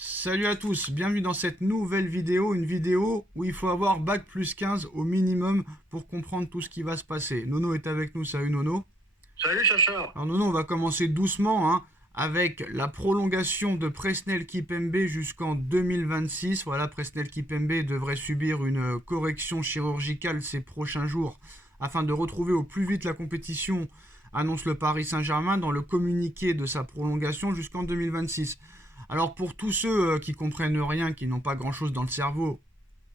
Salut à tous, bienvenue dans cette nouvelle vidéo, une vidéo où il faut avoir bac plus 15 au minimum pour comprendre tout ce qui va se passer. Nono est avec nous, salut Nono. Salut Chacha. Alors Nono, on va commencer doucement avec la prolongation de Presnel Kipembe jusqu'en 2026. Voilà, Presnel Kipembe devrait subir une correction chirurgicale ces prochains jours afin de retrouver au plus vite la compétition, annonce le Paris Saint-Germain dans le communiqué de sa prolongation jusqu'en 2026. Alors pour tous ceux qui comprennent rien, qui n'ont pas grand-chose dans le cerveau,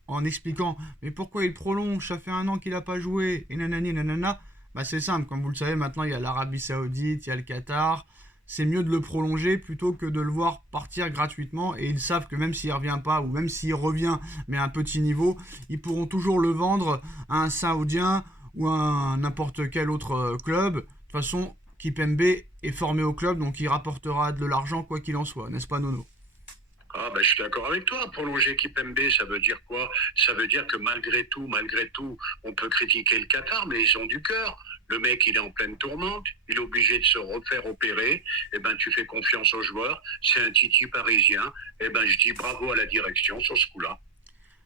en expliquant mais pourquoi il prolonge, ça fait un an qu'il n'a pas joué, et nanani nanana, bah c'est simple, comme vous le savez, maintenant il y a l'Arabie Saoudite, il y a le Qatar, c'est mieux de le prolonger plutôt que de le voir partir gratuitement, et ils savent que même s'il ne revient pas, ou même s'il revient, mais à un petit niveau, ils pourront toujours le vendre à un Saoudien ou à n'importe quel autre club. De toute façon, Kipembe est formé au club, donc il rapportera de l'argent quoi qu'il en soit, n'est-ce pas Nono? Je suis d'accord avec toi. Prolonger Kipembe, ça veut dire quoi? Ça veut dire que malgré tout, on peut critiquer le Qatar, mais ils ont du cœur. Le mec, il est en pleine tourmente, il est obligé de se refaire opérer. Eh ben, tu fais confiance aux joueurs. C'est un titi parisien. Eh ben, je dis bravo à la direction sur ce coup-là.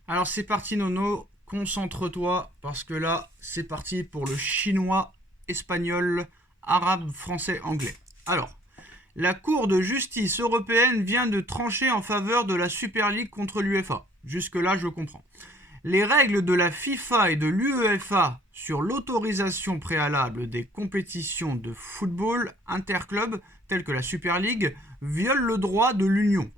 Alors c'est parti Nono, concentre-toi, parce que là, c'est parti pour le chinois, espagnol, arabe, français, anglais. Alors, la Cour de justice européenne vient de trancher en faveur de la Super League contre l'UEFA. Jusque-là, je comprends. Les règles de la FIFA et de l'UEFA sur l'autorisation préalable des compétitions de football interclub, telles que la Super League, violent le droit de l'Union.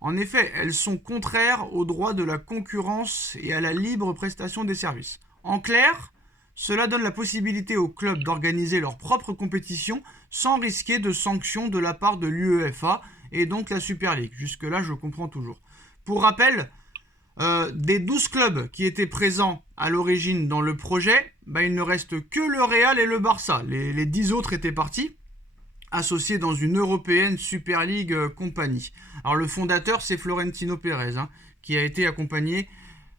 En effet, elles sont contraires au droit de la concurrence et à la libre prestation des services. En clair, cela donne la possibilité aux clubs d'organiser leur propre compétition sans risquer de sanctions de la part de l'UEFA et donc la Super League. Jusque-là, je comprends toujours. Pour rappel, des 12 clubs qui étaient présents à l'origine dans le projet, il ne reste que le Real et le Barça. Les 10 autres étaient partis, associés dans une européenne Super League compagnie. Alors le fondateur, c'est Florentino Pérez, qui a été accompagné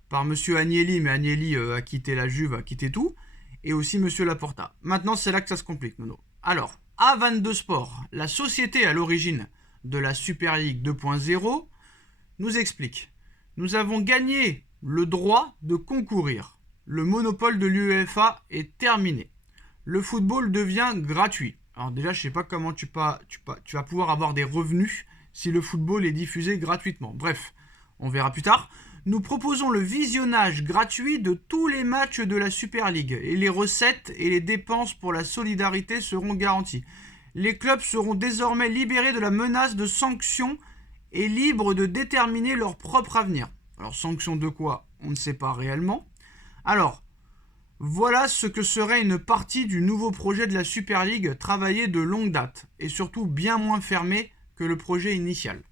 par Monsieur Agnelli, mais Agnelli a quitté la Juve, a quitté tout, et aussi Monsieur Laporta. Maintenant, c'est là que ça se complique, Nono. Alors, A22 Sport, la société à l'origine de la Super League 2.0, nous explique. Nous avons gagné le droit de concourir. Le monopole de l'UEFA est terminé. Le football devient gratuit. Alors déjà, je ne sais pas comment tu vas pouvoir avoir des revenus si le football est diffusé gratuitement. Bref, on verra plus tard. Nous proposons le visionnage gratuit de tous les matchs de la Super League et les recettes et les dépenses pour la solidarité seront garanties. Les clubs seront désormais libérés de la menace de sanctions et libres de déterminer leur propre avenir. Alors, sanctions de quoi? On ne sait pas réellement. Alors, voilà ce que serait une partie du nouveau projet de la Super League travaillé de longue date et surtout bien moins fermé que le projet initial.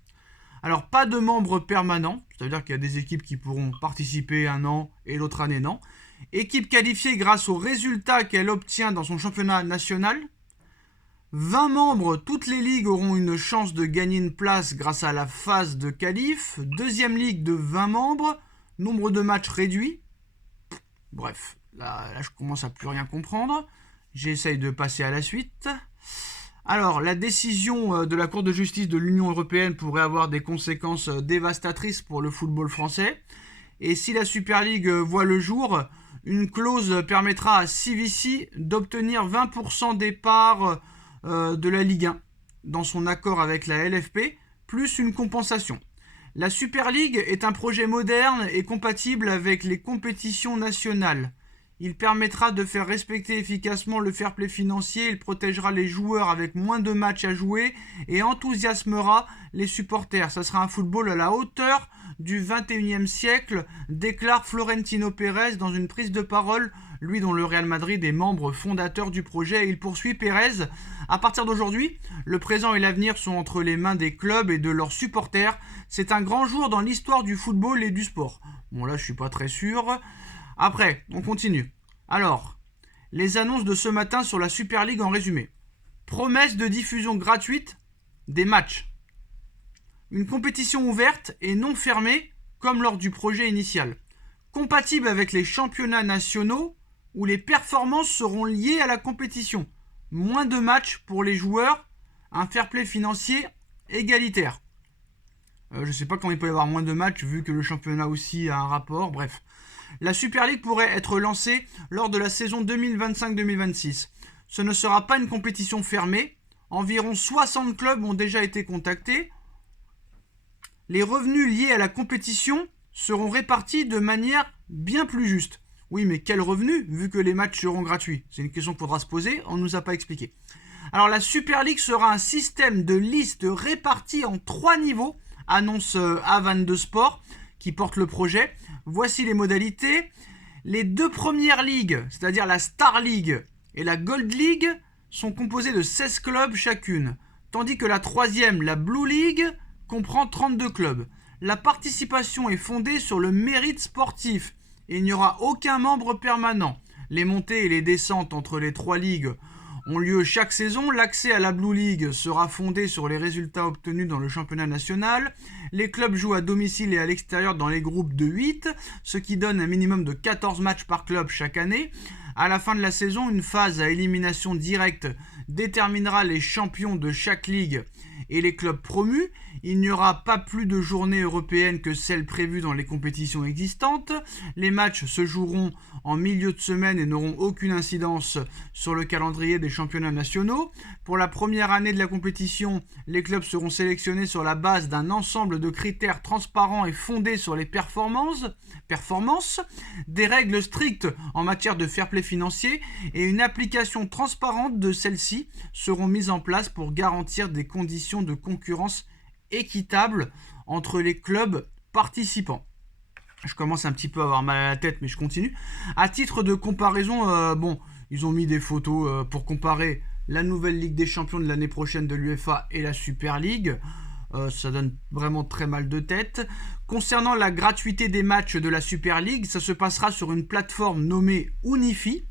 Alors, pas de membres permanents, c'est-à-dire qu'il y a des équipes qui pourront participer un an et l'autre année non. Équipe qualifiée grâce aux résultats qu'elle obtient dans son championnat national. 20 membres, toutes les ligues auront une chance de gagner une place grâce à la phase de qualif. Deuxième ligue de 20 membres, nombre de matchs réduit. Bref, là je commence à plus rien comprendre. J'essaye de passer à la suite. Alors, la décision de la Cour de justice de l'Union européenne pourrait avoir des conséquences dévastatrices pour le football français. Et si la Super League voit le jour, une clause permettra à CVC d'obtenir 20% des parts de la Ligue 1 dans son accord avec la LFP, plus une compensation. La Super League est un projet moderne et compatible avec les compétitions nationales. Il permettra de faire respecter efficacement le fair play financier, il protégera les joueurs avec moins de matchs à jouer et enthousiasmera les supporters. Ça sera un football à la hauteur du 21e siècle, déclare Florentino Pérez dans une prise de parole, lui dont le Real Madrid est membre fondateur du projet. Et il poursuit Pérez. À partir d'aujourd'hui, le présent et l'avenir sont entre les mains des clubs et de leurs supporters. C'est un grand jour dans l'histoire du football et du sport. Bon là, je suis pas très sûr. Après, on continue. Alors, les annonces de ce matin sur la Super League en résumé. Promesse de diffusion gratuite des matchs. Une compétition ouverte et non fermée comme lors du projet initial. Compatible avec les championnats nationaux où les performances seront liées à la compétition. Moins de matchs pour les joueurs, un fair play financier égalitaire. Je ne sais pas quand il peut y avoir moins de matchs vu que le championnat aussi a un rapport. Bref. La Super League pourrait être lancée lors de la saison 2025-2026. Ce ne sera pas une compétition fermée. Environ 60 clubs ont déjà été contactés. Les revenus liés à la compétition seront répartis de manière bien plus juste. Oui, mais quels revenus, vu que les matchs seront gratuits? C'est une question qu'il faudra se poser, on ne nous a pas expliqué. Alors la Super League sera un système de listes réparties en 3 niveaux, annonce A22 Sport, qui porte le projet. Voici les modalités. Les 2 premières ligues, c'est-à-dire la Star League et la Gold League, sont composées de 16 clubs chacune, tandis que la 3e, la Blue League, comprend 32 clubs. La participation est fondée sur le mérite sportif et il n'y aura aucun membre permanent. Les montées et les descentes entre les 3 ligues ont lieu chaque saison. L'accès à la Blue League sera fondé sur les résultats obtenus dans le championnat national. Les clubs jouent à domicile et à l'extérieur dans les groupes de 8, ce qui donne un minimum de 14 matchs par club chaque année. À la fin de la saison, une phase à élimination directe déterminera les champions de chaque ligue et les clubs promus. Il n'y aura pas plus de journées européennes que celles prévues dans les compétitions existantes. Les matchs se joueront en milieu de semaine et n'auront aucune incidence sur le calendrier des championnats nationaux. Pour la première année de la compétition, les clubs seront sélectionnés sur la base d'un ensemble de critères transparents et fondés sur les performances, des règles strictes en matière de fair play financier et une application transparente de celles-ci seront mises en place pour garantir des conditions de concurrence équitables entre les clubs participants. Je commence un petit peu à avoir mal à la tête, mais je continue. À titre de comparaison, ils ont mis des photos pour comparer la nouvelle Ligue des Champions de l'année prochaine de l'UEFA et la Super League. Ça donne vraiment très mal de tête. Concernant la gratuité des matchs de la Super League, ça se passera sur une plateforme nommée Unifi.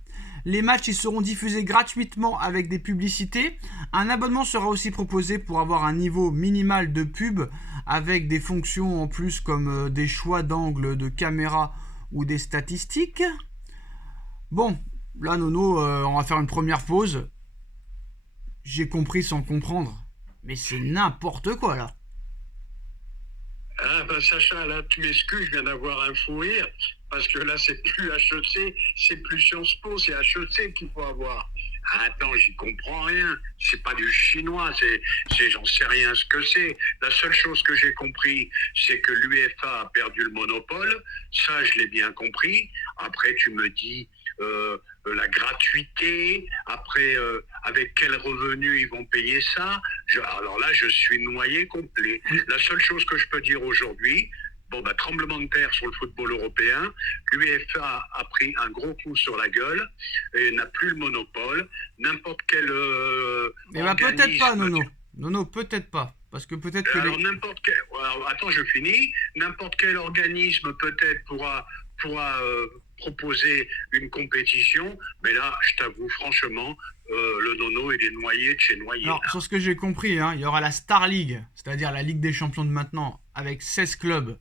Les matchs y seront diffusés gratuitement avec des publicités. Un abonnement sera aussi proposé pour avoir un niveau minimal de pub avec des fonctions en plus comme des choix d'angle de caméra ou des statistiques. Bon, là Nono, on va faire une première pause. J'ai compris sans comprendre. Mais c'est n'importe quoi là. Ah ben Sacha, là tu m'excuses, je viens d'avoir un fou rire, parce que là c'est plus HEC, c'est plus Sciences Po, c'est HEC qu'il faut avoir. Ah, attends, j'y comprends rien, c'est pas du chinois, j'en sais rien ce que c'est. La seule chose que j'ai compris, c'est que l'UEFA a perdu le monopole, ça je l'ai bien compris. Après tu me dis la gratuité, après avec quel revenu ils vont payer ça. Alors là, je suis noyé complet. La seule chose que je peux dire aujourd'hui, tremblement de terre sur le football européen, l'UEFA a pris un gros coup sur la gueule et n'a plus le monopole. N'importe quel peut-être pas, Nono. Nono, peut-être pas. Parce que peut-être que attends, je finis. N'importe quel organisme peut-être pourra proposer une compétition, mais là, je t'avoue franchement, le Nono, il est noyé de chez noyé. Alors, sur ce que j'ai compris, il y aura la Star League, c'est-à-dire la Ligue des Champions de maintenant, avec 16 clubs.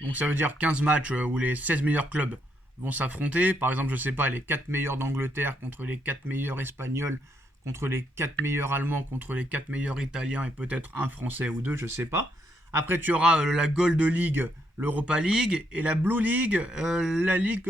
Donc ça veut dire 15 matchs où les 16 meilleurs clubs vont s'affronter. Par exemple, je sais pas, les 4 meilleurs d'Angleterre contre les 4 meilleurs espagnols, contre les 4 meilleurs allemands, contre les 4 meilleurs italiens et peut-être un français ou deux, je sais pas. Après, tu auras la Gold League, l'Europa League et la Blue League, la Ligue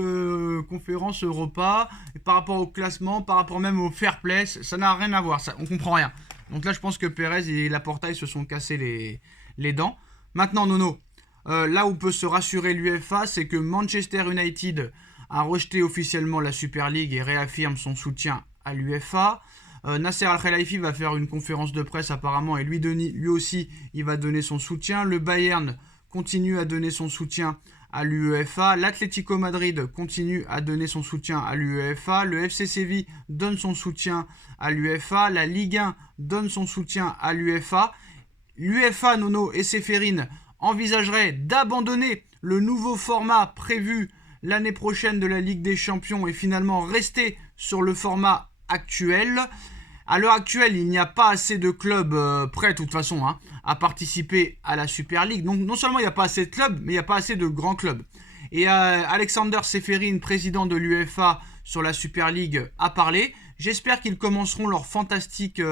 Conférence Europa. Et par rapport au classement, par rapport même au fair play, ça n'a rien à voir, ça, on comprend rien. Donc là, je pense que Pérez et Laporta, ils se sont cassés les dents. Maintenant, Nono, là où peut se rassurer l'UEFA, c'est que Manchester United a rejeté officiellement la Super League et réaffirme son soutien à l'UEFA. Nasser Al-Khelaifi va faire une conférence de presse apparemment et lui aussi il va donner son soutien. Le Bayern continue à donner son soutien à l'UEFA. L'Atlético Madrid continue à donner son soutien à l'UEFA. Le FC Séville donne son soutien à l'UEFA. La Ligue 1 donne son soutien à l'UEFA. L'UEFA, Nono et Séphérine envisageraient d'abandonner le nouveau format prévu l'année prochaine de la Ligue des Champions et finalement rester sur le format actuel. À l'heure actuelle, il n'y a pas assez de clubs prêts, de toute façon, à participer à la Super League. Donc, non seulement il n'y a pas assez de clubs, mais il n'y a pas assez de grands clubs. Et Alexander Seferin, président de l'UEFA sur la Super League, a parlé. J'espère qu'ils commenceront leur fantastique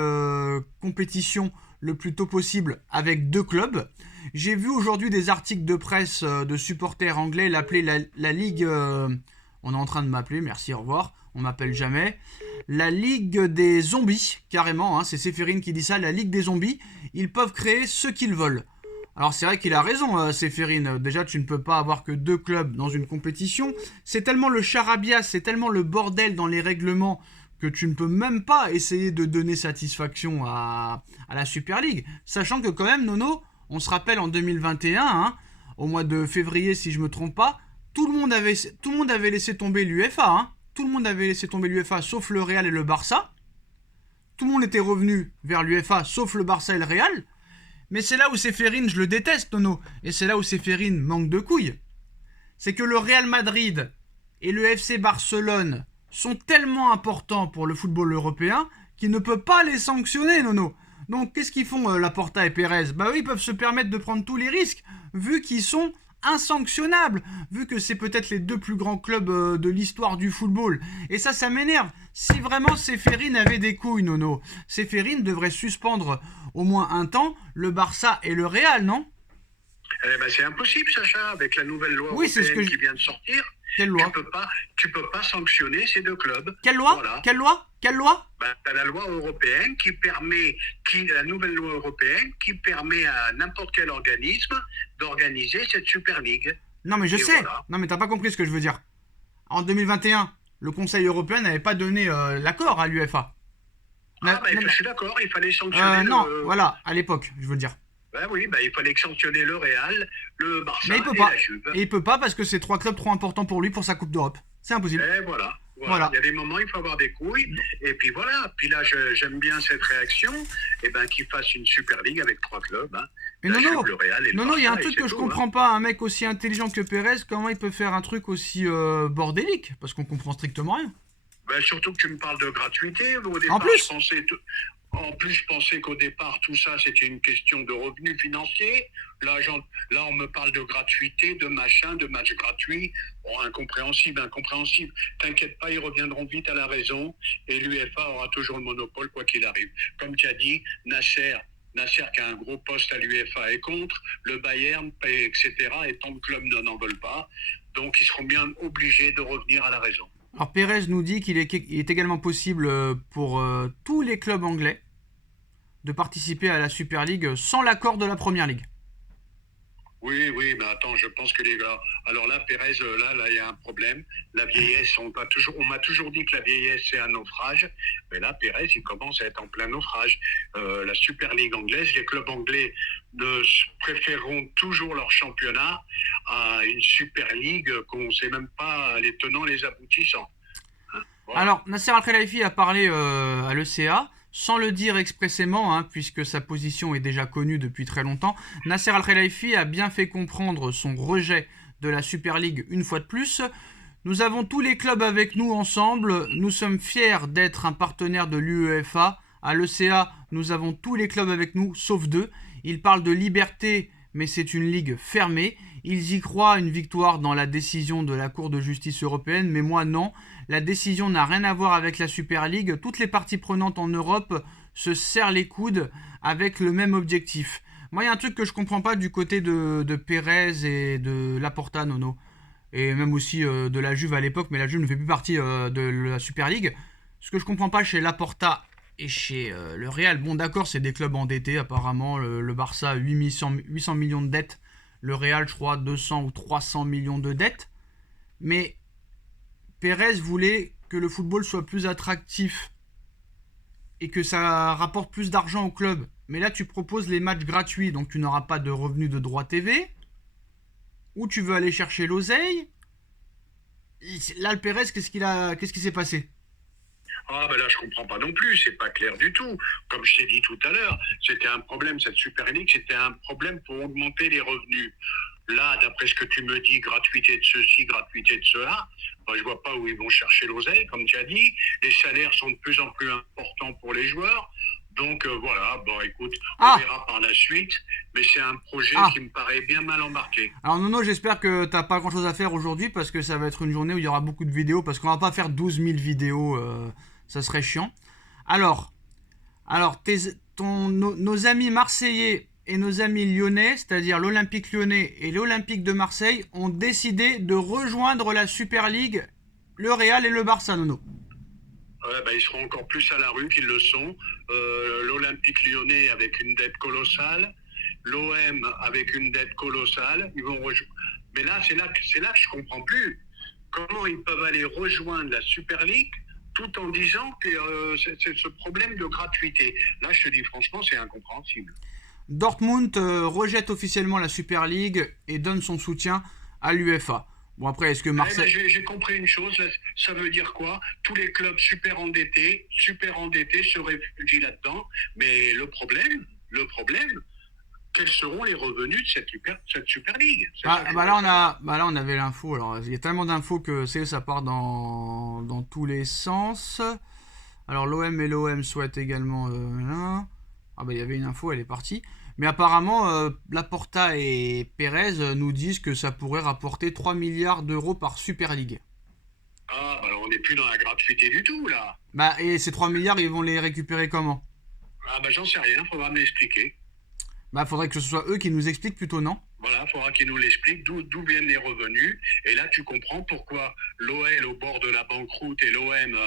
compétition le plus tôt possible avec 2 clubs. J'ai vu aujourd'hui des articles de presse de supporters anglais l'appeler la Ligue... on est en train de m'appeler, merci, au revoir. On m'appelle jamais. La Ligue des zombies, carrément, hein, c'est Séphérine qui dit ça, la Ligue des zombies. Ils peuvent créer ce qu'ils veulent. Alors c'est vrai qu'il a raison, Séphérine. Déjà, tu ne peux pas avoir que 2 clubs dans une compétition. C'est tellement le charabia, c'est tellement le bordel dans les règlements que tu ne peux même pas essayer de donner satisfaction à la Super League. Sachant que quand même, Nono, on se rappelle en 2021, hein, au mois de février si je me trompe pas, tout le monde avait laissé tomber l'UEFA. Hein. Tout le monde avait laissé tomber l'UEFA sauf le Real et le Barça. Tout le monde était revenu vers l'UEFA sauf le Barça et le Real. Mais c'est là où Séphérine, je le déteste, Nono. Et c'est là où Séphérine manque de couilles. C'est que le Real Madrid et le FC Barcelone sont tellement importants pour le football européen qu'il ne peut pas les sanctionner, Nono. Donc qu'est-ce qu'ils font, Laporta et Pérez? Bah eux, ils peuvent se permettre de prendre tous les risques, vu qu'ils sont insanctionnables, vu que c'est peut-être les 2 plus grands clubs de l'histoire du football. Et ça m'énerve. Si vraiment Séphérine avait des couilles, Nono, Séphérine devrait suspendre au moins un temps le Barça et le Real, non? Eh ben, c'est impossible, Sacha, avec la nouvelle loi Oui, c'est européenne ce que qui vient de sortir. Quelle loi? Tu peux pas sanctionner ces 2 clubs. Quelle loi? Voilà. Quelle loi? Quelle loi? Ben, t'as la loi européenne la nouvelle loi européenne qui permet à n'importe quel organisme d'organiser cette Super League. Non mais je sais. Voilà. Non mais t'as pas compris ce que je veux dire. En 2021, le Conseil européen n'avait pas donné l'accord à l'UEFA. Je suis d'accord, il fallait sanctionner non, voilà, à l'époque, je veux dire. Ben oui, il fallait sanctionner le Real, le Barça Mais il peut et pas. la Juve. Et il peut pas parce que c'est 3 clubs trop importants pour lui pour sa Coupe d'Europe. C'est impossible. Et voilà. Il y a des moments, il faut avoir des couilles. Et puis voilà. Puis là, j'aime bien cette réaction. Et ben, qu'il fasse une Super League avec 3 clubs. Hein. Mais non, Juve, le Real et le Barça, il y a un truc que je comprends pas. Un mec aussi intelligent que Pérez, comment il peut faire un truc aussi bordélique? Parce qu'on comprend strictement rien. Ben, surtout que tu me parles de gratuité. Au départ, je pensais qu'au départ, tout ça, c'était une question de revenus financiers. Là, on me parle de gratuité, de machin, de matchs gratuits. Bon, incompréhensible. T'inquiète pas, ils reviendront vite à la raison et l'UEFA aura toujours le monopole, quoi qu'il arrive. Comme tu as dit, Nasser qui a un gros poste à l'UEFA est contre, le Bayern, etc. Et tant de clubs n'en veulent pas. Donc, ils seront bien obligés de revenir à la raison. Alors, Pérez nous dit qu'il est également possible pour tous les clubs anglais de participer à la Super League sans l'accord de la Première Ligue. Oui, mais attends, je pense que les gars... Alors là, Pérez, là, il y a un problème. La vieillesse, on m'a toujours dit que la vieillesse, c'est un naufrage. Mais là, Pérez, il commence à être en plein naufrage. La Super League anglaise, les clubs anglais préféreront toujours leur championnat à une Super League qu'on ne sait même pas les tenants, les aboutissants. Hein, voilà. Alors, Nasser Al-Khelaifi a parlé à l'ECA, sans le dire expressément, hein, puisque sa position est déjà connue depuis très longtemps. Nasser Al-Khelaifi a bien fait comprendre son rejet de la Super League une fois de plus. Nous avons tous les clubs avec nous ensemble. Nous sommes fiers d'être un partenaire de l'UEFA. À l'ECA, nous avons tous les clubs avec nous, sauf 2. Ils parlent de liberté, mais c'est une ligue fermée. Ils y croient une victoire dans la décision de la Cour de justice européenne, mais moi non. La décision n'a rien à voir avec la Super League. Toutes les parties prenantes en Europe se serrent les coudes avec le même objectif. Moi, il y a un truc que je comprends pas du côté de Pérez et de Laporta, Nono. Et même aussi de la Juve à l'époque, mais la Juve ne fait plus partie de la Super League. Ce que je comprends pas chez Laporta et chez le Real, bon d'accord, c'est des clubs endettés apparemment. Le Barça, 800 millions de dettes. Le Real, je crois, 200 ou 300 millions de dettes. Mais Pérez voulait que le football soit plus attractif et que ça rapporte plus d'argent au club. Mais là, tu proposes les matchs gratuits, donc tu n'auras pas de revenus de droit TV. Ou tu veux aller chercher l'oseille. Là, le Pérez, qu'est-ce qui s'est passé? Ah ben là je comprends pas non plus, c'est pas clair du tout. Comme je t'ai dit tout à l'heure, c'était un problème, cette Super League, c'était un problème pour augmenter les revenus. Là, d'après ce que tu me dis, gratuité de ceci, gratuité de cela, ben, je vois pas où ils vont chercher l'oseille, comme tu as dit. Les salaires sont de plus en plus importants pour les joueurs. Donc voilà, bon écoute, on verra par la suite, mais c'est un projet qui me paraît bien mal embarqué. Alors Nono, j'espère que t'as pas grand chose à faire aujourd'hui parce que ça va être une journée où il y aura beaucoup de vidéos, parce qu'on va pas faire 12 000 vidéos, ça serait chiant. Alors nos amis marseillais et nos amis lyonnais, c'est-à-dire l'Olympique lyonnais et l'Olympique de Marseille, ont décidé de rejoindre la Super League, le Real et le Barça, Nono. Ouais, bah, ils seront encore plus à la rue qu'ils le sont. L'Olympique lyonnais avec une dette colossale, l'OM avec une dette colossale. Ils vont Mais là, c'est là que je comprends plus. Comment ils peuvent aller rejoindre la Super League tout en disant que c'est ce problème de gratuité. Là, je te dis franchement, c'est incompréhensible. Dortmund rejette officiellement la Super League et donne son soutien à l'UEFA. Bon, après, est-ce que Marseille... J'ai compris une chose, ça veut dire quoi? Tous les clubs super endettés se réfugient là-dedans. Mais le problème, quels seront les revenus de cette Super League? Là, on avait l'info. Alors, il y a tellement d'infos que ça part dans tous les sens. Alors, l'OM et l'OM souhaitent également... il y avait une info, elle est partie. Mais apparemment, Laporta et Pérez nous disent que ça pourrait rapporter 3 milliards d'euros par Super League. Ah, bah alors on n'est plus dans la gratuité du tout, là. Et ces 3 milliards, ils vont les récupérer comment? Ah, bah j'en sais rien, faudra me l'expliquer. Faudrait que ce soit eux qui nous expliquent plutôt, non? Voilà, faudra qu'ils nous l'expliquent d'où viennent les revenus. Et là, tu comprends pourquoi l'OL au bord de la banqueroute et l'OM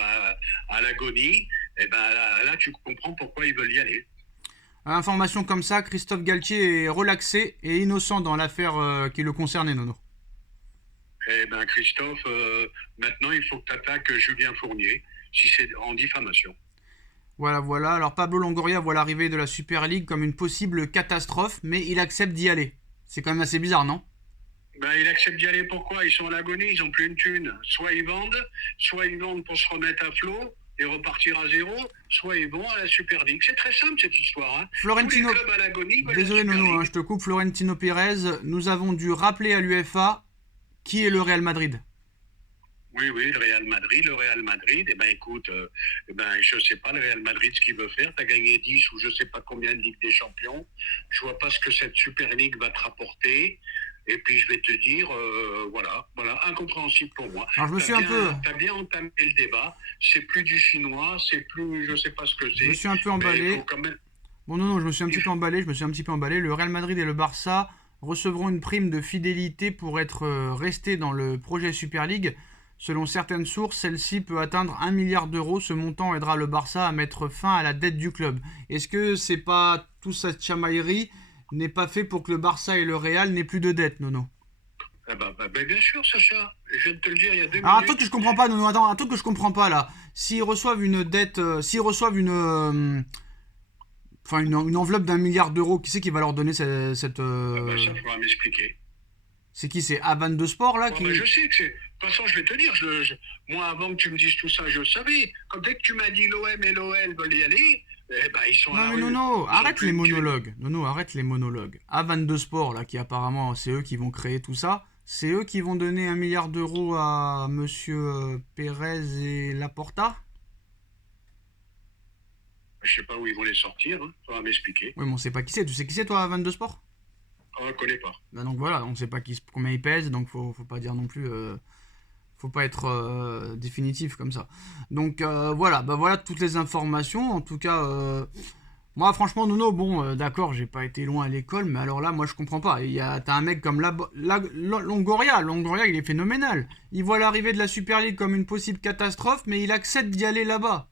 à l'agonie. Et ben là, tu comprends pourquoi ils veulent y aller. Information comme ça, Christophe Galtier est relaxé et innocent dans l'affaire qui le concernait, Nono. Eh ben Christophe, maintenant il faut que tu attaques Julien Fournier, si c'est en diffamation. Voilà. Alors Pablo Longoria voit l'arrivée de la Super League comme une possible catastrophe, mais il accepte d'y aller. C'est quand même assez bizarre, non? Il accepte d'y aller, pourquoi? Ils sont à l'agonie, ils n'ont plus une thune. Soit ils vendent pour se remettre à flot et repartir à zéro, soit ils vont à la Super League. C'est très simple cette histoire. Florentino... Tous les clubs à l'agonie veulent Désolé la Super Nono, League. je te coupe. Florentino Pérez, nous avons dû rappeler à l'UEFA qui est le Real Madrid. Oui, le Real Madrid, écoute, je sais pas, le Real Madrid, ce qu'il veut faire, tu as gagné 10 ou je sais pas combien de Ligue des Champions, je vois pas ce que cette Super League va te rapporter, et puis je vais te dire, voilà, incompréhensible pour moi. Alors je me suis un peu... Tu as bien entamé le débat, c'est plus du chinois, c'est plus, je sais pas ce que c'est. Je me suis un peu emballé. Bon non, je me suis un petit peu emballé. Le Real Madrid et le Barça recevront une prime de fidélité pour être restés dans le projet Super League. Selon certaines sources, celle-ci peut atteindre 1 milliard d'euros. Ce montant aidera le Barça à mettre fin à la dette du club. Est-ce que c'est pas toute cette chamaillerie n'est pas fait pour que le Barça et le Real n'aient plus de dette, Nono? Bien sûr, Sacha. Je viens de te le dire il y a 2 minutes. Un truc que je comprends pas, Nono. Attends, un truc que je comprends pas là. S'ils reçoivent une dette, une enveloppe d'1 milliard d'euros, qui c'est qui va leur donner cette Ça, faudra m'expliquer. C'est qui? C'est A22 Sport là qui... Je sais que c'est... De toute façon, je vais te dire, moi, avant que tu me dises tout ça, je le savais. Dès que tu m'as dit l'OM et l'OL veulent y aller, ils sont à la rue. Non, arrête les monologues. Arrête les monologues. A22 Sport, là, qui apparemment, c'est eux qui vont créer tout ça. C'est eux qui vont donner 1 milliard d'euros à monsieur Pérez et Laporta? Je sais pas où ils vont les sortir, faudra m'expliquer. Oui, mais on sait pas qui c'est. Tu sais qui c'est, toi, A22 Sport? On ne connaît pas. Donc voilà, on ne sait pas combien il pèse, donc faut pas dire non plus... faut pas être définitif comme ça. Donc voilà toutes les informations. En tout cas, moi franchement Nono, d'accord, j'ai pas été loin à l'école, mais alors là moi je comprends pas. T'as un mec comme Longoria, il est phénoménal. Il voit l'arrivée de la Super League comme une possible catastrophe, mais il accepte d'y aller là-bas.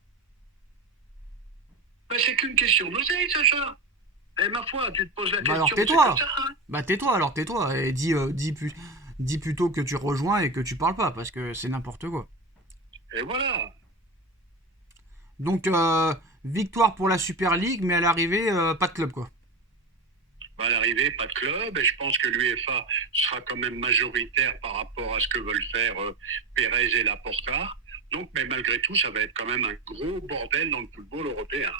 C'est qu'une question d'oseille, Sacha. Ma foi, tu te poses la question. Alors tais-toi. Tais-toi et dis plutôt que tu rejoins et que tu parles pas, parce que c'est n'importe quoi. Et voilà. Donc, victoire pour la Super League, mais à l'arrivée, pas de club, quoi. À l'arrivée, pas de club, et je pense que l'UEFA sera quand même majoritaire par rapport à ce que veulent faire Pérez et Laporta. Donc, mais malgré tout, ça va être quand même un gros bordel dans le football européen.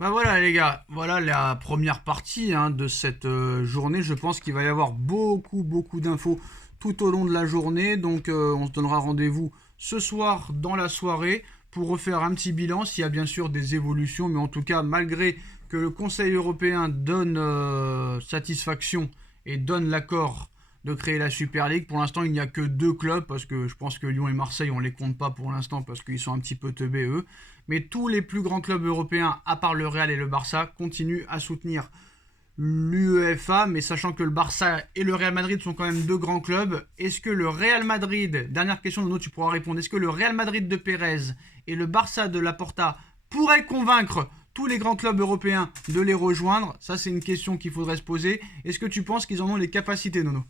Voilà les gars, voilà la première partie de cette journée. Je pense qu'il va y avoir beaucoup d'infos tout au long de la journée. Donc on se donnera rendez-vous ce soir dans la soirée pour refaire un petit bilan s'il y a bien sûr des évolutions. Mais en tout cas, malgré que le Conseil européen donne satisfaction et donne l'accord de créer la Super League, pour l'instant il n'y a que 2 clubs, parce que je pense que Lyon et Marseille on les compte pas pour l'instant parce qu'ils sont un petit peu teubés eux. Mais tous les plus grands clubs européens, à part le Real et le Barça, continuent à soutenir l'UEFA, mais sachant que le Barça et le Real Madrid sont quand même deux grands clubs, est-ce que le Real Madrid, dernière question Nono, tu pourras répondre, est-ce que le Real Madrid de Pérez et le Barça de Laporta pourraient convaincre tous les grands clubs européens de les rejoindre? Ça, c'est une question qu'il faudrait se poser. Est-ce que tu penses qu'ils en ont les capacités, Nono?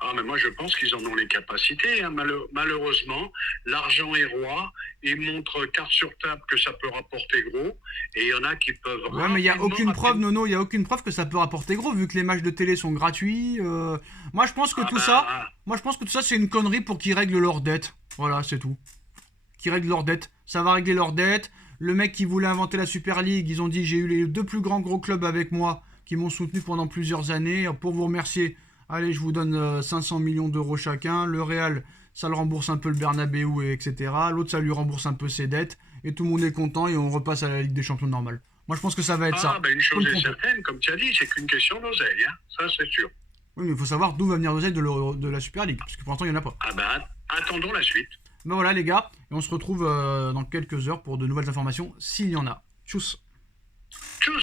Ah, mais moi, je pense qu'ils en ont les capacités, hein. Malheureusement, l'argent est roi. Ils montrent carte sur table que ça peut rapporter gros. Et il y en a qui peuvent Ouais, mais il n'y a aucune preuve, rapidement... Nono, il n'y a aucune preuve que ça peut rapporter gros, vu que les matchs de télé sont gratuits. Moi, je pense que Ah tout ça, ben, moi, je pense que tout ça, c'est une connerie pour qu'ils règlent leurs dettes. Voilà, c'est tout. Qu'ils règlent leurs dettes. Ça va régler leurs dettes. Le mec qui voulait inventer la Super League, ils ont dit, j'ai eu les deux plus gros clubs avec moi, qui m'ont soutenu pendant plusieurs années. Pour vous remercier, allez, je vous donne 500 millions d'euros chacun. Le Real, ça le rembourse un peu le Bernabeu, etc. L'autre, ça lui rembourse un peu ses dettes. Et tout le monde est content et on repasse à la Ligue des Champions normale. Moi, je pense que ça va être ça. ben une Je peux me chose est tromper. certaine, comme tu as dit, c'est qu'une question d'oseille, hein. Ça, c'est sûr. Oui, mais il faut savoir d'où va venir l'oseille de la Super League, parce que pour l'instant, il n'y en a pas. Ah ben, attendons la suite. Ben voilà, les gars, et on se retrouve dans quelques heures pour de nouvelles informations, s'il y en a. Tchuss. Tchuss.